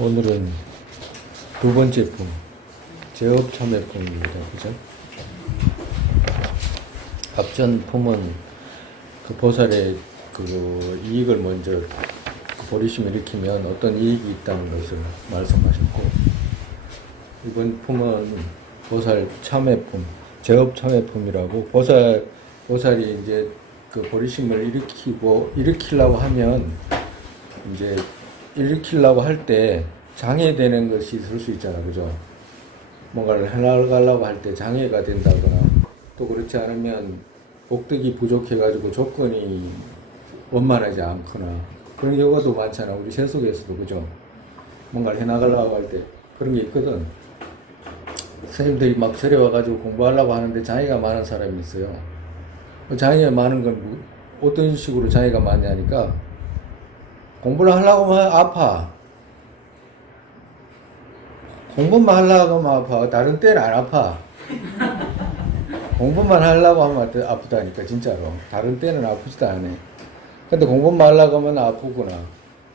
오늘은 두 번째 품, 제업 참외품입니다. 그죠? 앞전 품은 그 보살의 그 이익을 먼저 그 보리심을 일으키면 어떤 이익이 있다는 것을 말씀하셨고, 이번 품은 보살 참외품, 제업 참외품이라고, 보살이 이제 그 보리심을 일으키려고 하면, 이제 일으키려고 할 때 장애되는 것이 있을 수 있잖아. 그죠? 뭔가를 해나가려고 할 때 장애가 된다거나, 또 그렇지 않으면 복덕이 부족해가지고 조건이 원만하지 않거나, 그런 경우도 많잖아. 우리 세속에서도. 그죠? 뭔가를 해나가려고 할 때 그런 게 있거든. 스님들이 막 절에 와가지고 공부하려고 하는데 장애가 많은 사람이 있어요. 장애가 많은 건 어떤 식으로 장애가 많냐니까, 공부를 하려고 하면 아파. 공부만 하려고 하면 아파. 다른 때는 안 아파. 공부만 하려고 하면 아프다니까, 진짜로. 다른 때는 아프지도 않아. 근데 공부만 하려고 하면 아프구나.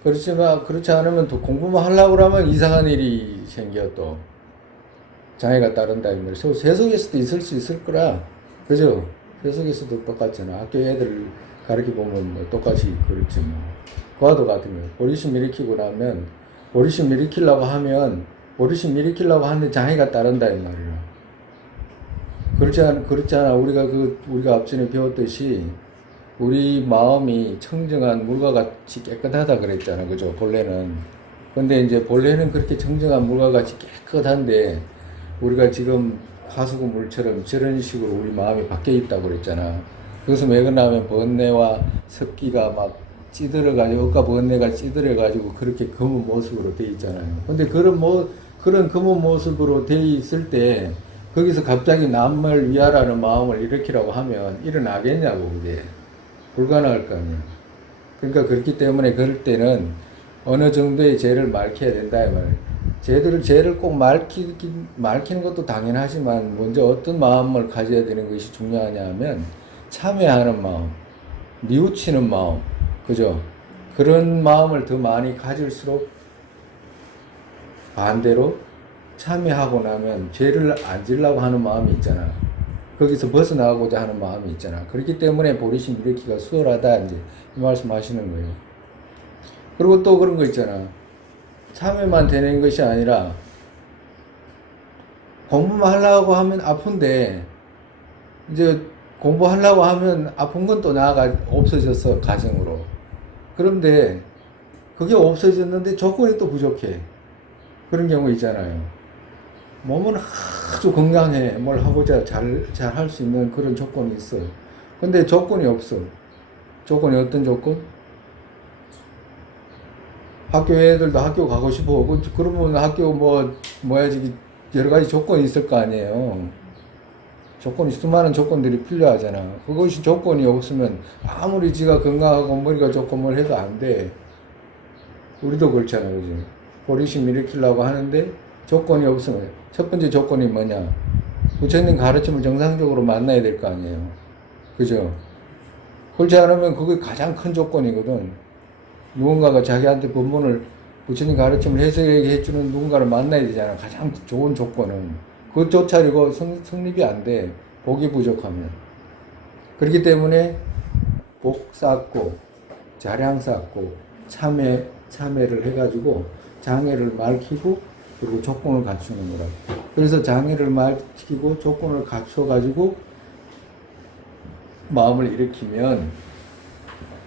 그렇지 않으면 또 공부만 하려고 하면 이상한 일이 생겨, 또. 장애가 따른다, 이 말이야. 세속에서도 있을 수 있을 거라. 그죠? 세속에서도 똑같잖아. 학교 애들 가르쳐 보면 뭐 똑같이 그렇지 뭐. 그와도 같으면 보리심 일으키고 나면 보리심 일으키려고 하는데 장애가 따른다 이 말이야. 그렇잖아. 우리가 앞전에 배웠듯이 우리 마음이 청정한 물과 같이 깨끗하다 그랬잖아. 그죠? 본래는. 근데 이제 본래는 그렇게 청정한 물과 같이 깨끗한데, 우리가 지금 하수구 물처럼 저런 식으로 우리 마음이 바뀌어 있다고 그랬잖아. 그것은 왜 그러냐면 번뇌와 습기가 막 찌들어가지고, 억과 번뇌가 찌들어가지고 그렇게 검은 모습으로 돼 있잖아요. 근데 그런 검은 모습으로 돼 있을 때, 거기서 갑자기 남을 위하라는 마음을 일으키라고 하면 일어나겠냐고, 그게. 불가능할 거 아니야. 그러니까 그렇기 때문에 그럴 때는 어느 정도의 죄를 맑혀야 된다, 이 말이야. 죄를 꼭 맑히는 것도 당연하지만, 먼저 어떤 마음을 가져야 되는 것이 중요하냐 하면, 참회하는 마음, 뉘우치는 마음, 그죠? 그런 마음을 더 많이 가질수록 반대로 참회하고 나면 죄를 안 지려고 하는 마음이 있잖아. 거기서 벗어나고자 하는 마음이 있잖아. 그렇기 때문에 보리심 일으키기가 수월하다, 이제 이 말씀 하시는 거예요. 그리고 또 그런 거 있잖아. 참회만 되는 것이 아니라 공부만 하려고 하면 아픈데, 이제 공부하려고 하면 아픈 건 또 없어졌어, 가정으로. 그런데 그게 없어졌는데 조건이 또 부족해. 그런 경우 있잖아요. 몸은 아주 건강해. 뭘 하고자 잘 할 수 있는 그런 조건이 있어. 근데 조건이 없어. 조건이 어떤 조건? 학교 애들도 학교 가고 싶어. 그러면 학교 여러 가지 조건이 있을 거 아니에요. 수많은 조건들이 필요하잖아. 그것이 조건이 없으면 아무리 지가 건강하고 머리가 좋고 뭘 해도 안 돼. 우리도 그렇잖아, 그지? 보리심 일으키려고 하는데 조건이 없으면, 첫 번째 조건이 뭐냐? 부처님 가르침을 정상적으로 만나야 될 거 아니에요. 그죠? 그렇지 않으면 그게 가장 큰 조건이거든. 누군가가 자기한테 부처님 가르침을 해석해주는 누군가를 만나야 되잖아. 가장 좋은 조건은. 그것조차 이거 성립이 안 돼. 복이 부족하면. 그렇기 때문에 복 쌓고, 자량 쌓고, 참회를 해가지고 장애를 맑히고, 그리고 조건을 갖추는 거라고. 그래서 장애를 맑히고 조건을 갖춰가지고 마음을 일으키면,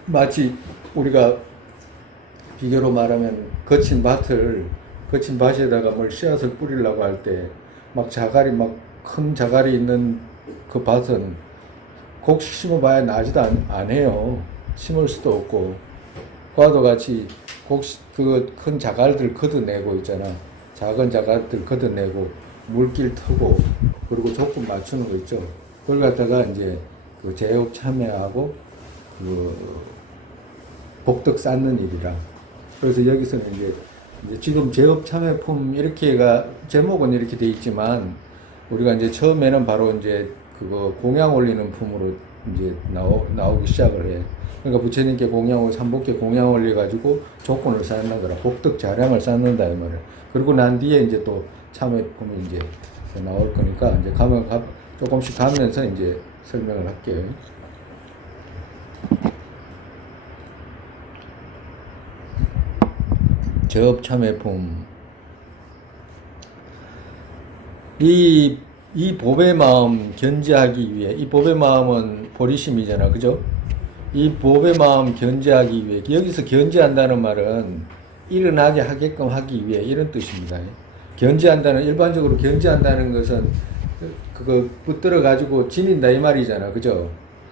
마치 우리가 비교로 말하면 거친 밭에다가 뭘 씨앗을 뿌리려고 할 때, 큰 자갈이 있는 그 밭은 곡식 심어봐야 나지도 않아요. 심을 수도 없고. 그와도 같이 큰 자갈들 걷어내고 있잖아. 작은 자갈들 걷어내고, 물길 트고, 그리고 조건 맞추는 거 있죠. 그걸 갖다가 이제 그 제업 참여하고, 복덕 쌓는 일이라. 그래서 여기서는 이제 지금 제업 참여품 제목은 이렇게 돼 있지만, 우리가 이제 처음에는 바로 이제 그거 공양 올리는 품으로 이제 나오기 시작을 해. 그러니까 부처님께 공양을 삼복계 공양을 올려가지고 조건을 쌓는 거라. 복덕 자량을 쌓는다 이 말이야. 그리고 난 뒤에 이제 또 참회 보면 이제 나올 거니까 이제 조금씩 가면서 이제 설명을 할게요. 저업참회품. 이 법의 마음 견제하기 위해, 이 법의 마음은 보리심이잖아, 그죠? 이 법의 마음 견제하기 위해, 여기서 견제한다는 말은 일어나게 하게끔 하기 위해 이런 뜻입니다. 견제한다는, 일반적으로 견제한다는 것은 그거 붙들어 가지고 지닌다 이 말이잖아, 그죠?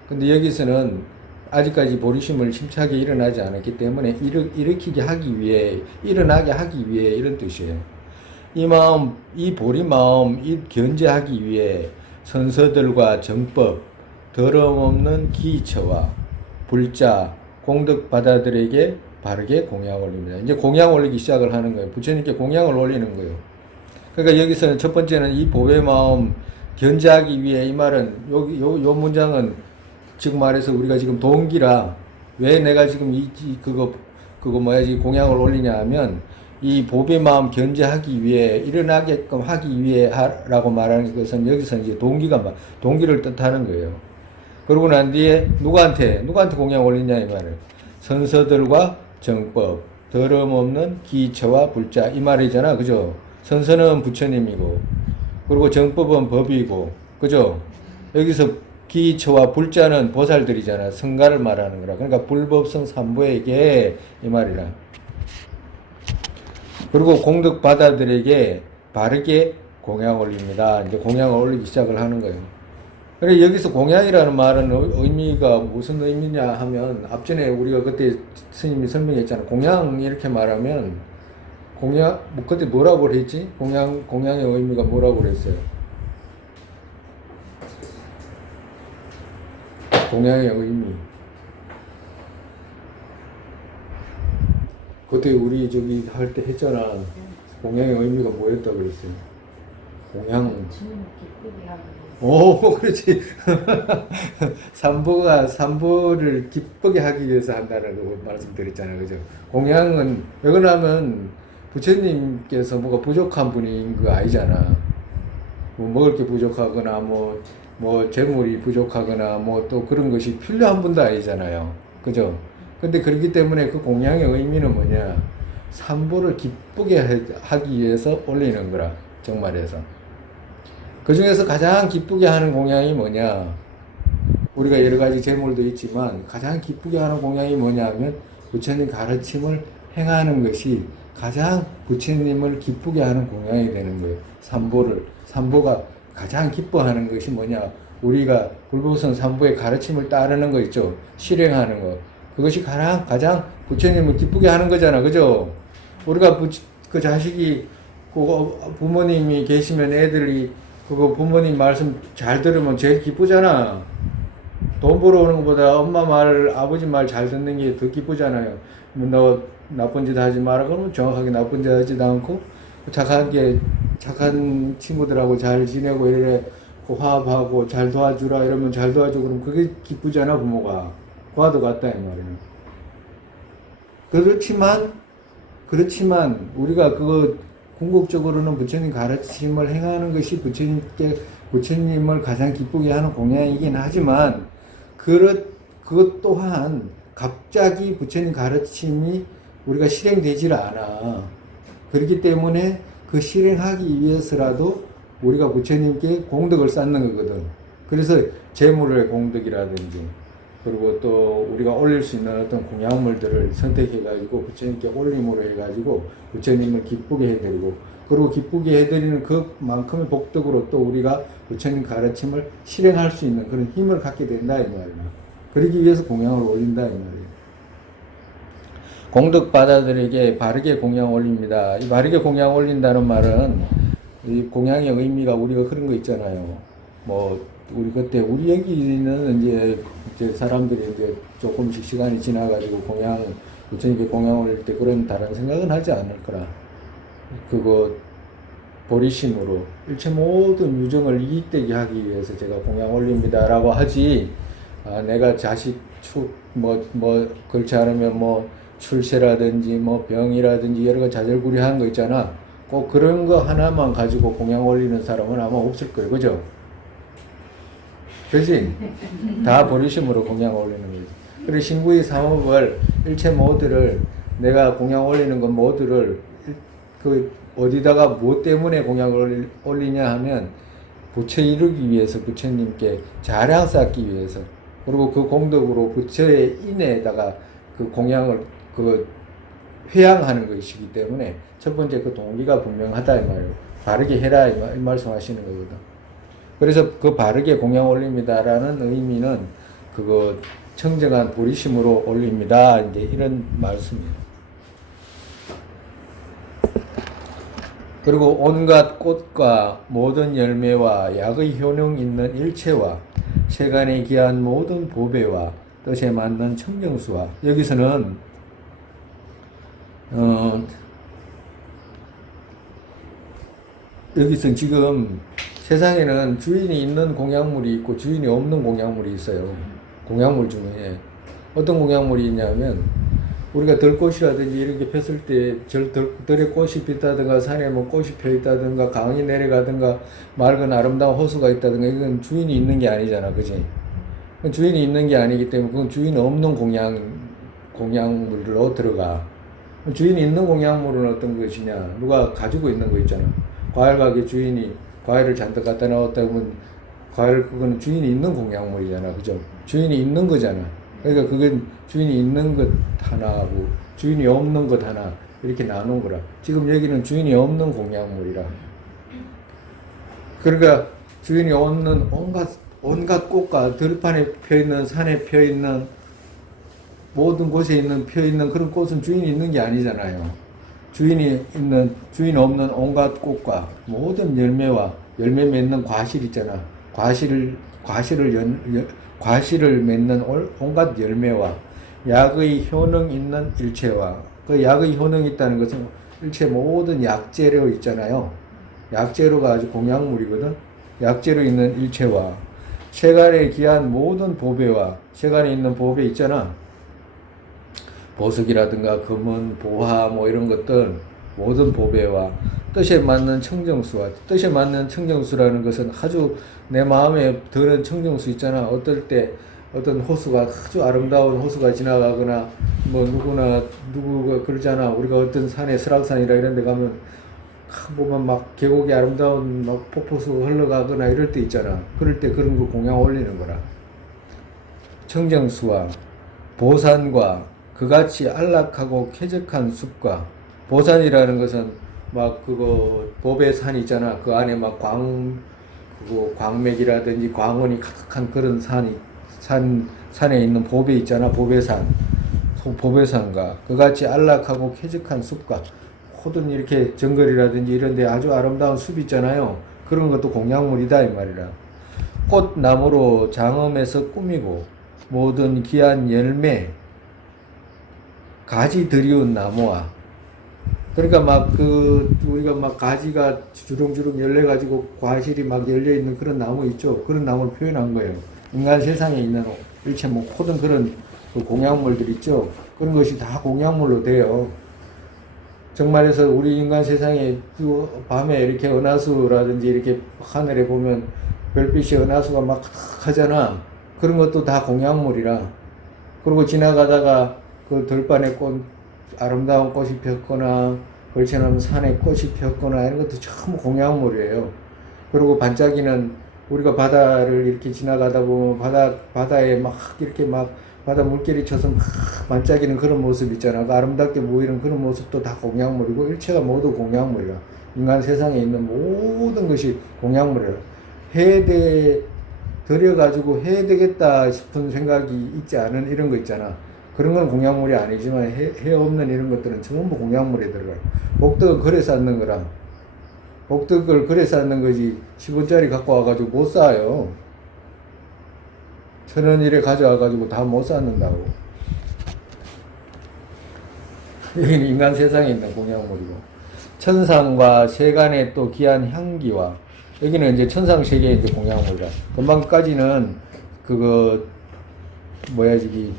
근데 여기서는 아직까지 보리심을 심차게 일어나지 않았기 때문에 일으키게 하기 위해, 일어나게 하기 위해 이런 뜻이에요. 이 마음, 이 보리 마음, 이 견제하기 위해 선서들과 정법, 더러움없는 기처와 불자, 공덕바다들에게 바르게 공양을 올립니다. 이제 공양 올리기 시작을 하는 거예요. 부처님께 공양을 올리는 거예요. 그러니까 여기서는 첫 번째는 이 보배 마음 견제하기 위해, 이 말은 요 문장은 지금 말해서 우리가 지금 동기라, 왜 내가 지금 그거 공양을 올리냐 하면 이 보배 마음 견제하기 위해, 일어나게끔 하기 위해 라고 말하는 것은 여기서 이제 동기를 뜻하는 거예요. 그러고 난 뒤에 누구한테 공양 올리냐 이 말을. 선서들과 정법, 더러움 없는 기처와 불자 이 말이잖아, 그죠? 선서는 부처님이고, 그리고 정법은 법이고, 그죠? 여기서 기처와 불자는 보살들이잖아. 성가를 말하는 거라. 그러니까 불법성 삼부에게 이 말이라. 그리고 공덕바다들에게 바르게 공양 올립니다. 이제 공양을 올리기 시작을 하는 거예요. 그래, 여기서 공양이라는 말은 의미가 무슨 의미냐 하면, 앞전에 우리가 그때 스님이 설명했잖아. 공양 이렇게 말하면, 그때 뭐라고 그랬지? 공양의 의미가 뭐라고 그랬어요? 공양의 의미. 그때 우리 저기 할 때 했잖아. 공양의 의미가 뭐였다고 그랬어요? 공양. 오, 그렇지. 삼보를 기쁘게 하기 위해서 한다는 말씀드렸잖아요. 그죠? 공양은, 왜 그러냐면, 부처님께서 뭐가 부족한 분인 거 아니잖아. 뭐 먹을 게 부족하거나, 재물이 부족하거나, 또 그런 것이 필요한 분도 아니잖아요. 그죠? 근데 그렇기 때문에 그 공양의 의미는 뭐냐? 삼보를 기쁘게 하기 위해서 올리는 거라, 정말에서. 그 중에서 가장 기쁘게 하는 공양이 뭐냐? 우리가 여러 가지 제물도 있지만 가장 기쁘게 하는 공양이 뭐냐 하면 부처님 가르침을 행하는 것이 가장 부처님을 기쁘게 하는 공양이 되는 거예요. 삼보가 가장 기뻐하는 것이 뭐냐? 우리가 불보선 삼보의 가르침을 따르는 거 있죠? 실행하는 거. 그것이 가장 부처님을 기쁘게 하는 거잖아. 그죠? 우리가 그 자식이, 부모님이 계시면 애들이 그거 부모님 말씀 잘 들으면 제일 기쁘잖아. 돈 벌어오는 것보다 엄마 말, 아버지 말 잘 듣는 게 더 기쁘잖아요. 너 나쁜 짓 하지 마라 그러면 정확하게 나쁜 짓 하지도 않고, 착한 친구들하고 잘 지내고 이래, 화합하고 잘 도와주라 이러면 잘 도와주고 그러면 그게 기쁘잖아, 부모가. 과도 같다, 이 말이에요. 그렇지만, 우리가 궁극적으로는 부처님 가르침을 행하는 것이 부처님을 가장 기쁘게 하는 공양이긴 하지만, 그것 또한 갑자기 부처님 가르침이 우리가 실행되질 않아. 그렇기 때문에 그 실행하기 위해서라도 우리가 부처님께 공덕을 쌓는 거거든. 그래서 재물의 공덕이라든지, 그리고 또 우리가 올릴 수 있는 어떤 공양물들을 선택해가지고 부처님께 올림으로 해가지고 부처님을 기쁘게 해드리고, 그리고 기쁘게 해드리는 그만큼의 복덕으로 또 우리가 부처님 가르침을 실행할 수 있는 그런 힘을 갖게 된다 이 말이에요. 그러기 위해서 공양을 올린다 이 말이에요. 공덕바다들에게 바르게 공양 올립니다. 이 바르게 공양 올린다는 말은, 이 공양의 의미가 우리가 그런 거 있잖아요. 우리 여기는 이제 사람들이 이제 조금씩 시간이 지나가지고 부처님께 공양 올릴 때 그런 다른 생각은 하지 않을 거라. 보리심으로 일체 모든 유정을 이익되게 하기 위해서 제가 공양 올립니다라고 하지, 내가 자식 그렇지 않으면 출세라든지 병이라든지 여러 가지 자잘구리한 거 있잖아. 꼭 그런 거 하나만 가지고 공양 올리는 사람은 아마 없을 거예요. 그죠? 그지? 다 보리심으로 공양 올리는 거지. 그리고 신구의 삼업을 일체 모두를 내가 공양 올리는 건 모두를 어디다가 뭐 때문에 공양을 올리냐 하면 부처 이루기 위해서 부처님께 자량 쌓기 위해서 그리고 그 공덕으로 부처의 인에다가 그 공양을 회양하는 것이기 때문에 첫 번째 그 동기가 분명하다 이 말이에요. 바르게 해라 이 말씀하시는 거거든. 그래서 그 바르게 공양 올립니다라는 의미는 그거 청정한 보리심으로 올립니다. 이제 이런 말씀이에요. 그리고 온갖 꽃과 모든 열매와 약의 효능 있는 일체와 세간에 기한 모든 보배와 뜻에 맞는 청정수와 여기서는 여기서 지금 세상에는 주인이 있는 공약물이 있고 주인이 없는 공약물이 있어요. 공약물 중에 어떤 공약물이 있냐면 우리가 들꽃이라든지 이렇게 폈을 때 들에 꽃이 폈다든가 산에 꽃이 펴 있다든가 강이 내려가든가 맑은 아름다운 호수가 있다든가 이건 주인이 있는 게 아니잖아. 그지? 주인이 있는 게 아니기 때문에 그건 주인 없는 공약물로 들어가. 주인이 있는 공약물은 어떤 것이냐? 누가 가지고 있는 거 있잖아. 과일 가게 주인이 과일을 잔뜩 갖다 놨다 보면 그거는 주인이 있는 공약물이잖아. 그죠? 주인이 있는 거잖아. 그러니까 그건 주인이 있는 것 하나하고 주인이 없는 것 하나 이렇게 나눈 거라. 지금 여기는 주인이 없는 공약물이라. 그러니까 주인이 없는 온갖 꽃과 들판에 펴있는 산에 펴있는 모든 곳에 펴있는 그런 꽃은 주인이 있는 게 아니잖아요. 주인 없는 온갖 꽃과 모든 열매와 열매 맺는 과실 있잖아. 과실을 맺는 온갖 열매와 약의 효능 있는 일체와 그 약의 효능이 있다는 것은 일체 모든 약재료 있잖아요. 약재료가 아주 공약물이거든. 약재료 있는 일체와 세간에 기한 모든 보배와 세간에 있는 보배 있잖아. 보석이라든가 금은 보화 이런 것들 모든 보배와 뜻에 맞는 청정수와 뜻에 맞는 청정수라는 것은 아주 내 마음에 드는 청정수 있잖아. 어떨 때 어떤 호수가 아주 아름다운 호수가 지나가거나 누구가 그러잖아. 우리가 어떤 산에 설악산이라 이런 데 가면 보면 계곡이 아름다운 폭포수 흘러가거나 이럴 때 있잖아. 그럴 때 그런 거 공양 올리는 거라. 청정수와 보산과 그같이 안락하고 쾌적한 숲과 보산이라는 것은 보배산 있잖아. 그 안에 광맥이라든지 광원이 가득한 그런 산에 있는 보배 있잖아. 보배산과 그같이 안락하고 쾌적한 숲과 모든 이렇게 정글이라든지 이런 데 아주 아름다운 숲 있잖아요. 그런 것도 공약물이다 이 말이라. 꽃나무로 장엄해서 꾸미고 모든 귀한 열매 가지 드리운 나무와 그러니까 우리가 가지가 주렁주렁 열려가지고 과실이 열려있는 그런 나무 있죠. 그런 나무를 표현한 거예요. 인간 세상에 있는 일체 모든 그런 공약물들 있죠. 그런 것이 다 공약물로 돼요. 정말해서 우리 인간 세상에 밤에 이렇게 은하수라든지 이렇게 하늘에 보면 별빛이 은하수가 가득하잖아. 그런 것도 다 공약물이라. 그리고 지나가다가 그 들판에 아름다운 꽃이 폈거나 걸쳐놓은 산에 꽃이 폈거나 이런 것도 전부 공약물이에요. 그리고 반짝이는 우리가 바다를 이렇게 지나가다 보면 바다에 이렇게 바다 물결이 쳐서 반짝이는 그런 모습 있잖아. 아름답게 보이는 그런 모습도 다 공약물이고 일체가 모두 공약물이라. 인간 세상에 있는 모든 것이 공약물이라. 들여가지고 해야 되겠다 싶은 생각이 있지 않은 이런 거 있잖아. 그런 건 공약물이 아니지만 해 없는 이런 것들은 전부 공약물에 들어가요. 복덕은 그래 쌓는 거라. 복덕을 그래 쌓는 거지 10원짜리 갖고 와가지고 못 쌓아요. 1,000원 이래 가져와가지고 다 못 쌓는다고. 여기는 인간 세상에 있는 공약물이고 천상과 세간의 또 귀한 향기와 여기는 이제 천상 세계의 이제 공약물이라. 금방까지는 뭐야 저기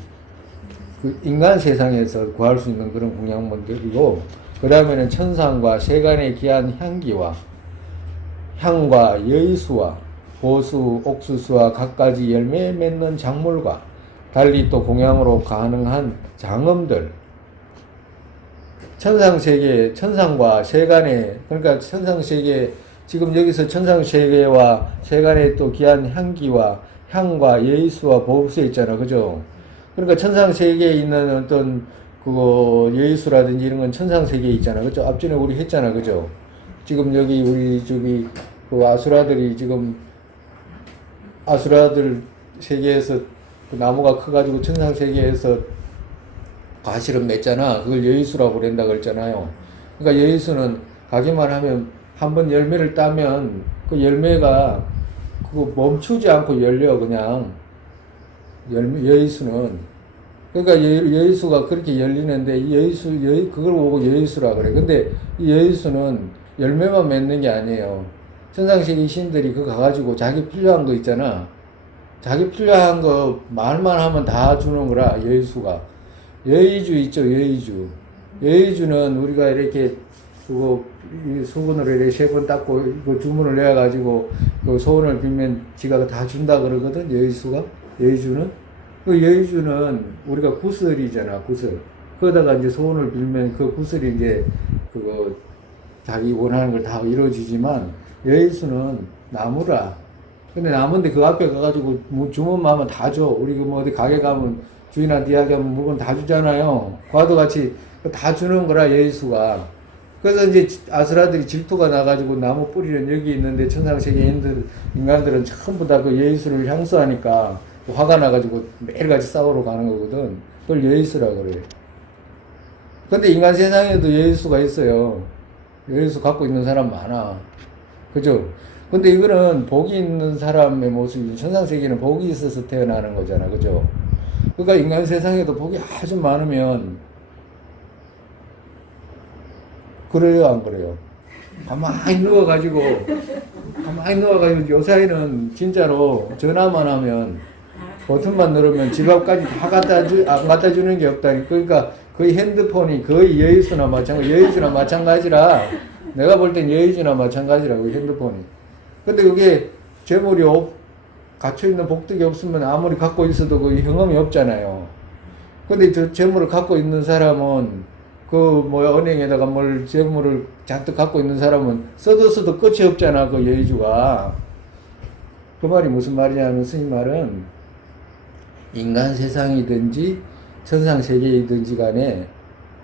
그 인간 세상에서 구할 수 있는 그런 공양문들이고, 그 다음에는 천상과 세간에 기한 향과 여의수와 보수, 옥수수와 갖가지 열매 맺는 작물과 달리 또 공양으로 가능한 장엄들, 천상세계, 천상과 세간에, 그러니까 천상세계, 지금 여기서 천상세계와 세간에 또 귀한 향과 여의수와 보수에 있잖아. 그죠? 그러니까 천상세계에 있는 어떤 그거 여의수라든지 이런 건 천상세계에 있잖아. 그죠? 앞전에 우리 했잖아. 그죠? 지금 여기 우리 저기 그 아수라들이 지금 아수라들 세계에서 그 나무가 커가지고 천상세계에서 과실은 맺잖아. 그걸 여의수라고 그런다 그랬잖아요. 그러니까 여의수는 가기만 하면 한번 열매를 따면 그 열매가 그거 멈추지 않고 열려. 그냥 여의수는, 그러니까 여의수가 그렇게 열리는데 이 그걸 보고 여의수라 그래. 근데 이 여의수는 열매만 맺는 게 아니에요. 천상세계 신들이 그거 가가지고 자기 필요한 거 있잖아. 자기 필요한 거 말만 하면 다 주는 거라. 여의수가 여의주 있죠. 여의주는 우리가 이렇게 그거 수건으로 이렇게 3번 닦고 그 주문을 내가지고 그 소원을 빌면 지가 다 준다 그러거든. 여의주는 그 여의주는 우리가 구슬이잖아. 구슬. 그러다가 이제 소원을 빌면 그 구슬이 이제 그거 자기 원하는 걸 다 이루어주지만, 여의수는 나무라. 근데 나무인데 그 앞에 가가지고 뭐 주문만 하면 다 줘. 우리 그 뭐 어디 가게 가면 주인한테 이야기하면 물건 다 주잖아요. 과도 같이 다 주는 거라, 여의수가. 그래서 이제 아수라들이 질투가 나가지고 나무 뿌리는 여기 있는데 천상세계 인간들은 전부 다 그 여의수를 향수하니까 화가 나가지고 매일같이 싸우러 가는 거거든. 그걸 여의수라 그래. 근데 인간 세상에도 여의수가 있어요. 여의수 갖고 있는 사람 많아. 그죠? 근데 이거는 복이 있는 사람의 모습이지, 천상세계는 복이 있어서 태어나는 거잖아. 그죠? 그러니까 인간 세상에도 복이 아주 많으면, 그래요, 안 그래요? 가만히 누워가지고 요사이는 진짜로 전화만 하면, 버튼만 누르면 집 앞까지 다 안 갖다 주는 게 없다니. 그러니까 거의 핸드폰이 거의 여의주나 마찬가지라, 내가 볼 땐 여의주나 마찬가지라고, 핸드폰이. 근데 그게 재물이 갇혀있는 복덕이 없으면 아무리 갖고 있어도 그 경험이 없잖아요. 근데 저 재물을 갖고 있는 사람은 은행에다가 재물을 잔뜩 갖고 있는 사람은 써도 끝이 없잖아. 그 여의주가. 그 말이 무슨 말이냐면, 스님 말은 인간 세상이든지 천상 세계이든지 간에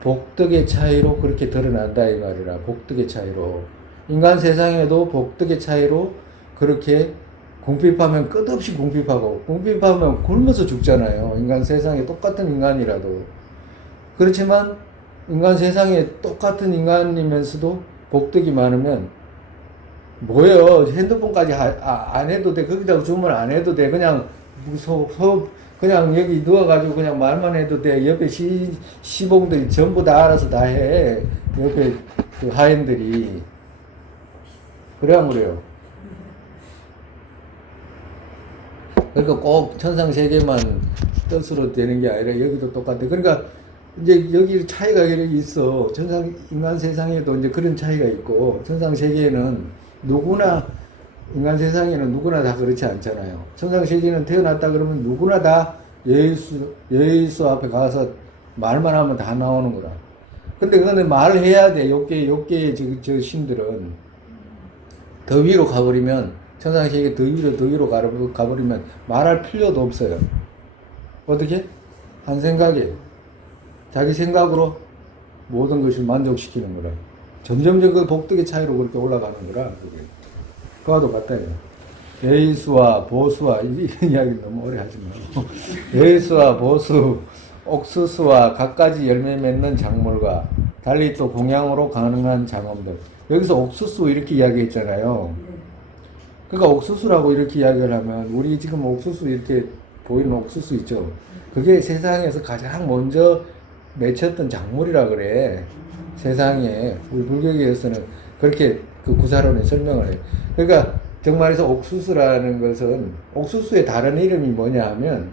복덕의 차이로 그렇게 드러난다 이 말이라. 복덕의 차이로. 인간 세상에도 복덕의 차이로 그렇게 궁핍하면 끝없이 궁핍하고, 궁핍하면 굶어서 죽잖아요. 인간 세상에 똑같은 인간이라도. 그렇지만 인간 세상에 똑같은 인간이면서도 복덕이 많으면 뭐예요? 핸드폰까지 안 해도 돼. 거기다가 주문 안 해도 돼. 그냥 그냥 여기 누워가지고 그냥 말만 해도 돼. 옆에 시봉들이 전부 다 알아서 다 해. 옆에 그 하인들이. 그래 안 그래요? 그러니까 꼭 천상세계만 뜻으로 되는 게 아니라 여기도 똑같아. 그러니까 이제 여기 차이가 이렇게 있어. 인간 세상에도 이제 그런 차이가 있고, 천상세계에는 인간 세상에는 누구나 다 그렇지 않잖아요. 천상세계는 태어났다 그러면 누구나 다 여의수 앞에 가서 말만 하면 다 나오는 거라. 근데 그거는 말을 해야 돼. 욕계의 저 신들은. 더 위로 가버리면, 천상세계 더 위로 가버리면 말할 필요도 없어요. 어떻게? 한 생각에. 자기 생각으로 모든 것을 만족시키는 거라. 점점점 그 복덕의 차이로 그렇게 올라가는 거라. 그게. 그와도 같다. 여의수와 보수와, 이런 이야기 너무 오래 하지 말고. 여의수와 보수, 옥수수와 갖가지 열매 맺는 작물과 달리 또 공양으로 가능한 작업들. 여기서 옥수수 이렇게 이야기했잖아요. 그러니까 옥수수라고 이렇게 이야기를 하면, 우리 지금 옥수수 이렇게 보이는 옥수수 있죠. 그게 세상에서 가장 먼저 맺혔던 작물이라 그래. 세상에. 우리 불교계에서는 그렇게 그 구사론에 설명을 해요. 그러니까 정말에서 옥수수라는 것은, 옥수수의 다른 이름이 뭐냐 하면,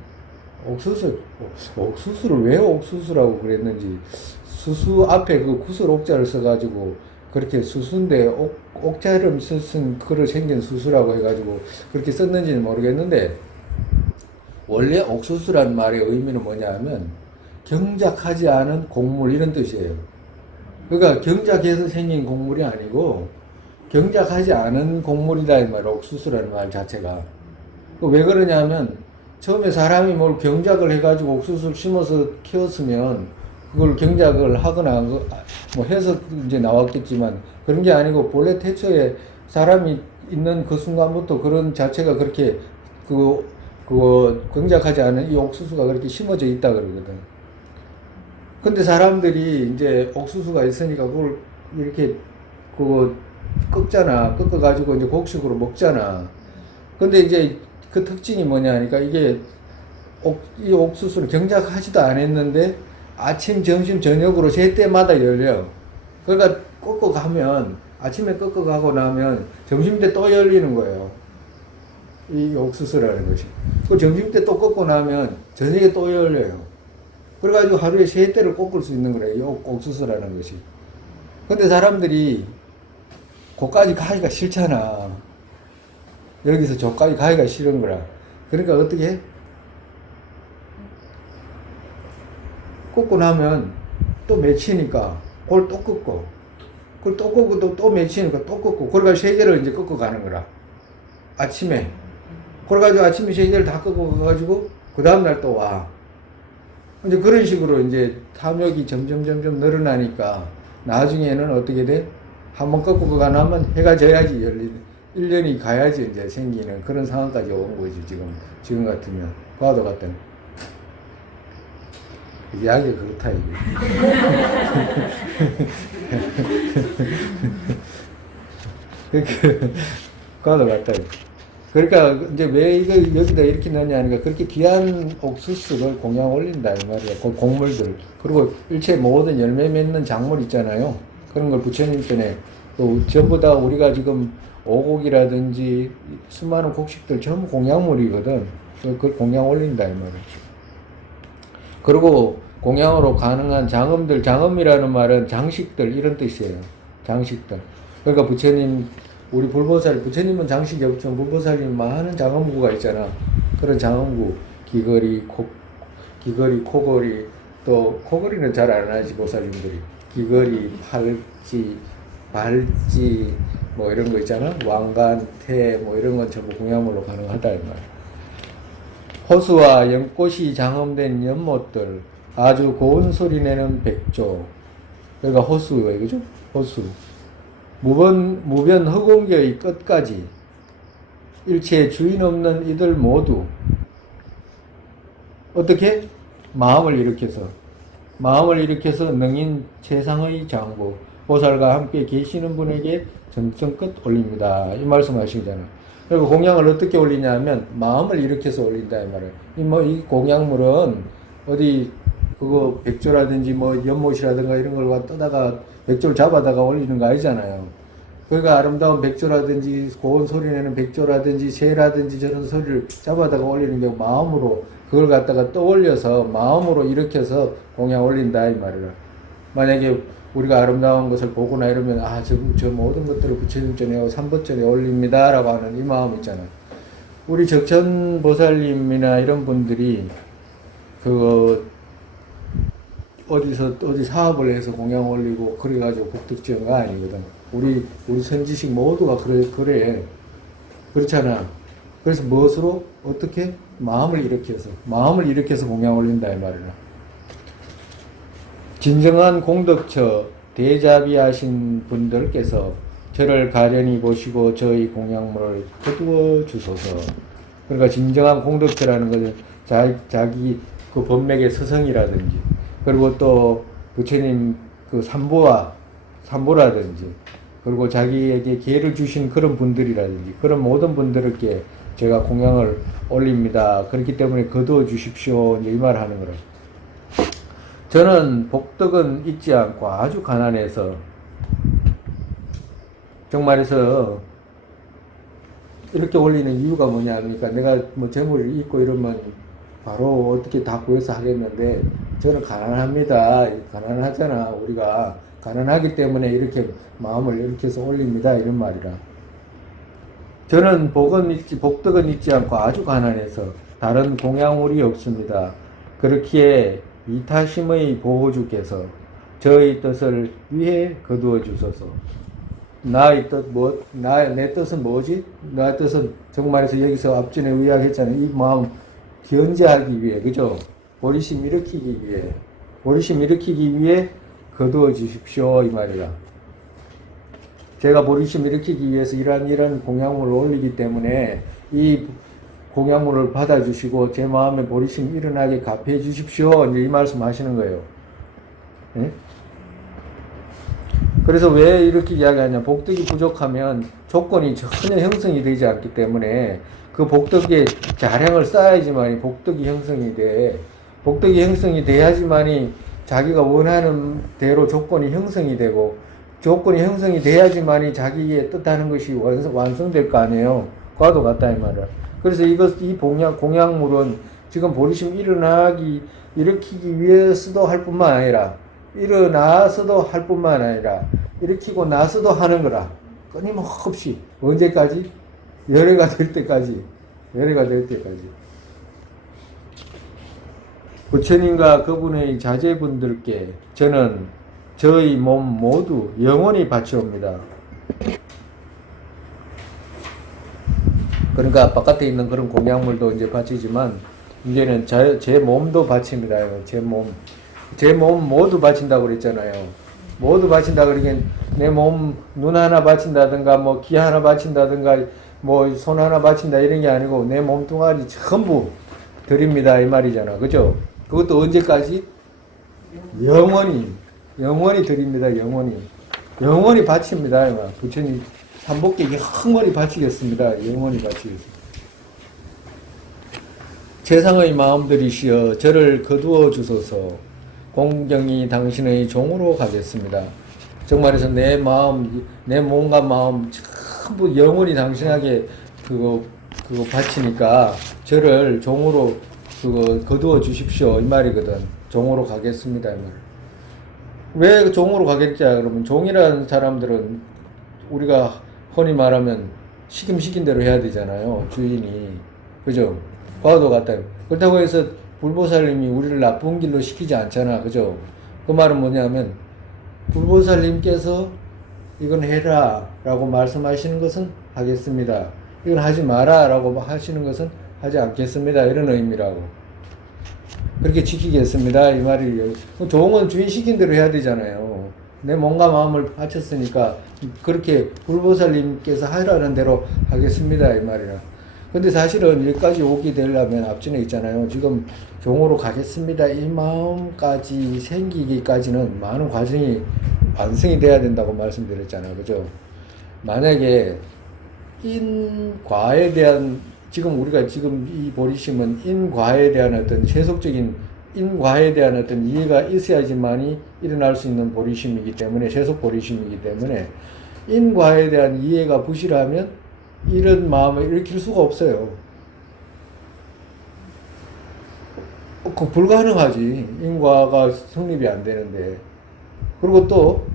옥수수를 왜 옥수수라고 그랬는지, 수수 앞에 그 구슬 옥자를 써가지고, 그렇게 수수인데, 옥자름 쓴 글을 생긴 수수라고 해가지고, 그렇게 썼는지는 모르겠는데, 원래 옥수수란 말의 의미는 뭐냐 하면, 경작하지 않은 곡물, 이런 뜻이에요. 그러니까 경작해서 생긴 곡물이 아니고, 경작하지 않은 곡물이다, 이 말이에요. 옥수수라는 말 자체가. 왜 그러냐면, 처음에 사람이 뭘 경작을 해가지고 옥수수를 심어서 키웠으면 그걸 경작을 하거나 뭐 해서 이제 나왔겠지만 그런 게 아니고 본래 태초에 사람이 있는 그 순간부터 그런 자체가 그렇게 그 경작하지 않은 이 옥수수가 그렇게 심어져 있다 그러거든. 근데 사람들이 이제 옥수수가 있으니까 그걸 이렇게 그거 꺾잖아. 꺾어가지고 이제 곡식으로 먹잖아. 근데 이제 그 특징이 뭐냐 하니까 이게 이 옥수수를 경작하지도 않았는데 아침, 점심, 저녁으로 제때마다 열려. 그러니까 꺾어 가면 아침에 꺾어 가고 나면 점심 때 또 열리는 거예요. 이 옥수수라는 것이. 그 점심 때 또 꺾고 나면 저녁에 또 열려요. 그래가지고 하루에 세 때를 꺾을 수 있는 거래요. 이 옥수수라는 것이. 근데 사람들이 거기까지 가기가 싫잖아. 여기서 저까지 가기가 싫은 거라. 그러니까 어떻게 해? 꺾고 나면 또 맺히니까 그걸 또 꺾고 그걸 또 꺾고 또 맺히니까 또 꺾고 그래가지고 세 개를 이제 꺾어 가는 거라. 아침에. 그래가지고 아침에 세 개를 다 꺾어 가가지고 그 다음날 또 와. 이제 그런 식으로 이제 탐욕이 점점 늘어나니까 나중에는 어떻게 돼? 한번 꺾고 가나면 해가 져야지 열리는. 1년이 가야지 이제 생기는 그런 상황까지 온 거지, 지금 같으면. 과도 같으면. 이야기가 그렇다, 이게. 과도 같다. 그러니까 이제 왜 이거 여기다 이렇게 넣냐 하니까 그렇게 귀한 옥수수를 공양 올린다, 이 말이야. 그 곡물들. 그리고 일체 모든 열매 맺는 작물 있잖아요. 그런 걸 부처님 전에 또 전부 다 우리가 지금 오곡이라든지 수많은 곡식들 전부 공양물이거든. 그걸 공양 올린다 이 말이야. 그리고 공양으로 가능한 장음들, 장음이라는 말은 장식들 이런 뜻이에요. 장식들. 그러니까 부처님, 우리 불보살, 부처님은 장식이 없지만 불보살이 많은 장음구가 있잖아. 그런 장음구, 귀걸이, 코걸이, 또 코걸이는 잘 안 하지 보살님들이. 귀걸이, 팔찌, 발찌, 뭐 이런 거 있잖아. 왕관, 태, 뭐 이런 건 전부 공양물로 가능하다 이 말. 호수와 연꽃이 장엄된 연못들, 아주 고운 소리 내는 백조. 그러니까 호수예요, 그죠? 호수. 무변 허공계의 끝까지 일체 주인 없는 이들 모두 어떻게? 마음을 일으켜서 능인 세상의 장부 보살과 함께 계시는 분에게 정성껏 올립니다. 이 말씀 하시잖아요. 그리고 공양을 어떻게 올리냐면 마음을 일으켜서 올린다 이 말이에요. 이 공양물은 어디 그거 백조라든지 뭐 연못이라든가 이런 걸 떠다가 백조를 잡아다가 올리는 거 아니잖아요. 그러니까 아름다운 백조라든지 고운 소리 내는 백조라든지 새라든지 저런 소리를 잡아다가 올리는 게 마음으로 그걸 갖다가 떠올려서 마음으로 일으켜서 공양 올린다 이 말이에요. 만약에 우리가 아름다운 것을 보거나 이러면 저 모든 것들을 부처님 전에 삼보전에 올립니다 라고 하는 이 마음 있잖아요. 우리 적천보살님이나 이런 분들이 어디 사업을 해서 공양 올리고 그래가지고 복덕 지은 거 아니거든. 우리 선지식 모두가 그래. 그렇잖아. 그래서 무엇으로? 어떻게? 마음을 일으켜서 공양 올린다 이 말이야. 진정한 공덕처 대자비하신 분들께서 저를 가련히 보시고 저희 공양물을 거두어 주소서. 그러니까 진정한 공덕처라는 것은 자기 그 법맥의 스승이라든지 그리고 또 부처님 그 삼보라든지 그리고 자기에게 기회를 주신 그런 분들이라든지 그런 모든 분들께 제가 공양을 올립니다. 그렇기 때문에 거두어 주십시오. 이제 이 말 하는 거라. 저는 복덕은 잊지 않고 아주 가난해서 정말해서 이렇게 올리는 이유가 뭐냐 하니까 내가 뭐 재물을 잊고 이러면 바로 어떻게 다 구해서 하겠는데 저는 가난합니다. 가난하잖아. 우리가 가난하기 때문에 이렇게 마음을 이렇게 해서 올립니다. 이런 말이라. 저는 복덕은 잊지 않고 아주 가난해서 다른 공양물이 없습니다. 그렇기에 이타심의 보호주께서 저의 뜻을 위해 거두어 주소서. 나의 뜻, 내 뜻은 뭐지? 나의 뜻은 정말에서 여기서 앞전에 의학했잖아요. 이 마음 견제하기 위해, 그죠? 보리심 일으키기 위해 거두어 주십시오. 이 말이라. 제가 보리심 일으키기 위해서 이런 공양물을 올리기 때문에 이 공양물을 받아주시고 제 마음에 보리심 일어나게 갚해 주십시오. 이제 이 말씀 하시는 거예요. 네? 그래서 왜 이렇게 이야기하냐. 복덕이 부족하면 조건이 전혀 형성이 되지 않기 때문에 그 복덕에 자량을 쌓아야지만이 복덕이 형성이 돼. 복덕이 형성이 돼야지만이 자기가 원하는 대로 조건이 형성이 되고 조건이 형성이 돼야지만이 자기의 뜻하는 것이 완성될 거 아니에요. 과도 같다 이 말이야. 그래서 이 공약물은 지금 보리심 일으키기 위해서도 할 뿐만 아니라 일어나서도 할 뿐만 아니라 일으키고 나서도 하는 거라. 끊임없이 언제까지? 열애가 될 때까지. 부처님과 그분의 자제분들께 저는 저희 몸 모두 영원히 바치옵니다. 그러니까 바깥에 있는 그런 공약물도 이제 바치지만 이제는 제 몸도 바칩니다. 제 몸 모두 바친다고 그랬잖아요. 모두 바친다 그러긴 내 몸 눈 하나 바친다든가 뭐 귀 하나 바친다든가 뭐 손 하나 바친다 이런 게 아니고 내 몸뚱아리 전부 드립니다 이 말이잖아. 그죠? 그것도 언제까지? 영원히 드립니다. 영원히 바칩니다. 부처님 삼복계 영원히 바치겠습니다. 영원히 바치겠습니다. 세상의 마음들이시여 저를 거두어 주소서. 공경이 당신의 종으로 가겠습니다. 정말해서 내 마음, 내 몸과 마음 전부 영원히 당신에게 그거 바치니까 저를 종으로 거두어 주십시오. 이 말이거든. 종으로 가겠습니다. 이 말. 왜 종으로 가겠냐 그러면 종이라는 사람들은 우리가 흔히 말하면 시킨 대로 해야 되잖아요. 주인이. 그죠? 과도 같다. 그렇다고 해서 불보살님이 우리를 나쁜 길로 시키지 않잖아. 그죠? 그 말은 뭐냐면 불보살님께서 이건 해라 라고 말씀하시는 것은 하겠습니다. 이건 하지 마라 라고 하시는 것은 하지 않겠습니다. 이런 의미라고. 그렇게 지키겠습니다. 이 말이에요. 종은 주인 시킨 대로 해야 되잖아요. 내 몸과 마음을 바쳤으니까 그렇게 불보살님께서 하라는 대로 하겠습니다. 이 말이라. 근데 사실은 여기까지 오게 되려면 앞전에 있잖아요. 지금 종으로 가겠습니다. 이 마음까지 생기기까지는 많은 과정이 완성이 돼야 된다고 말씀드렸잖아요. 그죠? 만약에 인과에 대한 우리가 이 보리심은 인과에 대한 어떤 세속적인 인과에 대한 어떤 이해가 있어야지만이 일어날 수 있는 보리심이기 때문에 세속 보리심이기 때문에 인과에 대한 이해가 부실하면 이런 마음을 일으킬 수가 없어요. 불가능하지. 인과가 성립이 안 되는데. 그리고 또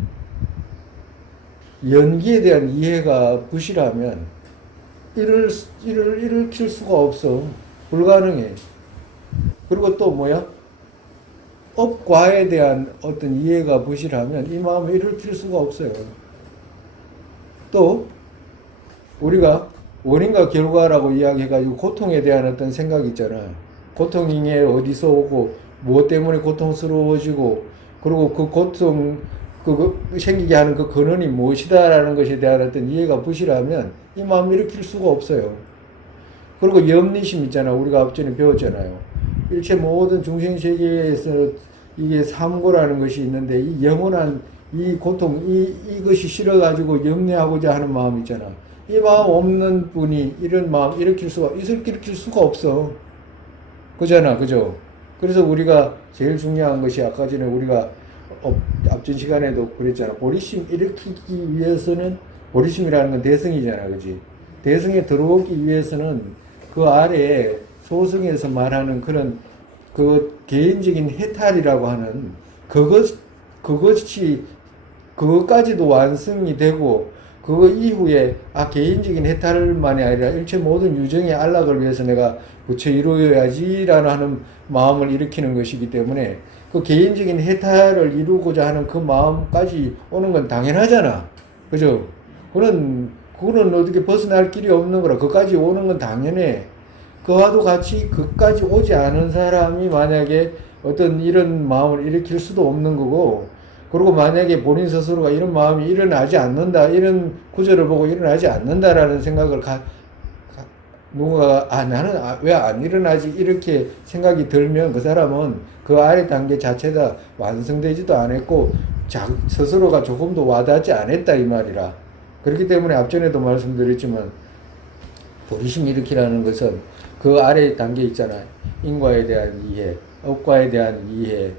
연기에 대한 이해가 부실하면 일으킬 수가 없어. 불가능해. 그리고 또 업과에 대한 어떤 이해가 부실하면 이 마음을 일으킬 수가 없어요. 또 우리가 원인과 결과라고 이야기해가지고 고통에 대한 어떤 생각이 있잖아. 고통이 어디서 오고 무엇 때문에 고통스러워지고 그리고 그 고통 생기게 하는 그 근원이 무엇이다라는 것에 대한 어떤 이해가 부실하면 이 마음을 일으킬 수가 없어요. 그리고 염리심 있잖아. 우리가 앞전에 배웠잖아요. 일체 모든 중생세계에서 이게 삼고라는 것이 있는데 이 영원한 이 고통 이것이 싫어가지고 염려하고자 하는 마음 있잖아. 이 마음 없는 분이 이런 마음 일으킬 수가 없어. 그잖아. 그죠? 그래서 우리가 제일 중요한 것이 아까 전에 우리가 앞전 시간에도 그랬잖아. 보리심 일으키기 위해서는 보리심이라는 건 대승이잖아. 그지? 대승에 들어오기 위해서는 그 아래에 소승에서 말하는 그런 그 개인적인 해탈이라고 하는 그것이 그것까지도 완성이 되고 그 이후에 개인적인 해탈만이 아니라 일체 모든 유정의 안락을 위해서 내가 부처 이루어야지라는 하는 마음을 일으키는 것이기 때문에 그 개인적인 해탈을 이루고자 하는 그 마음까지 오는 건 당연하잖아. 그죠? 그거는 어떻게 벗어날 길이 없는 거라. 그까지 오는 건 당연해. 그와도 같이 그까지 오지 않은 사람이 만약에 어떤 이런 마음을 일으킬 수도 없는 거고, 그리고 만약에 본인 스스로가 이런 마음이 일어나지 않는다, 이런 구절을 보고 일어나지 않는다라는 생각을 누군가가 나는 왜 안 일어나지 이렇게 생각이 들면 그 사람은 그 아래 단계 자체가 완성되지도 않았고 스스로가 조금도 와닿지 않았다 이 말이라. 그렇기 때문에 앞전에도 말씀드렸지만 보리심 일으키라는 것은 그 아래 단계 있잖아요. 인과에 대한 이해, 업과에 대한 이해,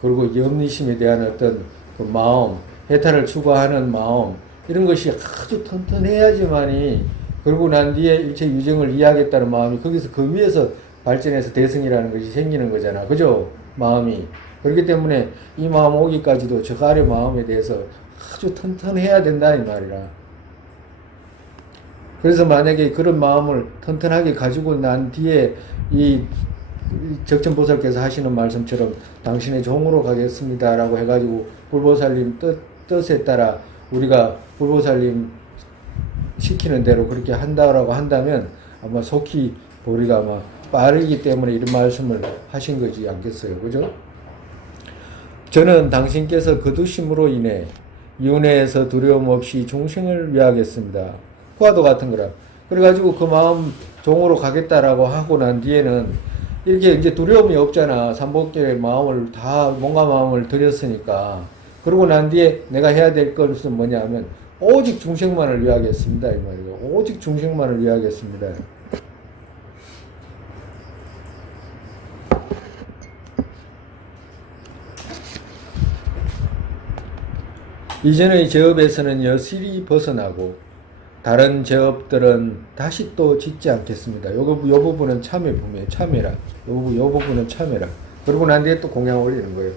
그리고 염리심에 대한 어떤 그 마음, 해탈을 추구하는 마음, 이런 것이 아주 튼튼해야지만이 그러고 난 뒤에 일체 유정을 이해하겠다는 마음이 거기서 그 위에서 발전해서 대승이라는 것이 생기는 거잖아. 그죠? 마음이. 그렇기 때문에 이 마음 오기까지도 저 아래 마음에 대해서 아주 튼튼해야 된다 이 말이라. 그래서 만약에 그런 마음을 튼튼하게 가지고 난 뒤에 이 적천보살께서 하시는 말씀처럼 당신의 종으로 가겠습니다라고 해가지고 불보살님 뜻에 따라 우리가 불보살님 시키는 대로 그렇게 한다라고 한다면 아마 속히 우리가 아마 빠르기 때문에 이런 말씀을 하신 거지 않겠어요. 그죠? 저는 당신께서 거두심으로 인해 윤회에서 두려움 없이 중생을 위하겠습니다. 그와도 같은 거라. 그래가지고 그 마음 종으로 가겠다라고 하고 난 뒤에는 이렇게 이제 두려움이 없잖아. 삼복결의 마음을 다 몸과 마음을 들였으니까. 그러고 난 뒤에 내가 해야 될 것은 뭐냐 하면 오직 중생만을 위하겠습니다. 이 말이에요. 오직 중생만을 위하겠습니다. 이전의 제업에서는 여실히 벗어나고 다른 제업들은 다시 또 짓지 않겠습니다. 요 부분은 참회 부분이에요. 참회라. 요 부분은 참회라. 그러고 난 뒤에 또 공양 올리는 거예요.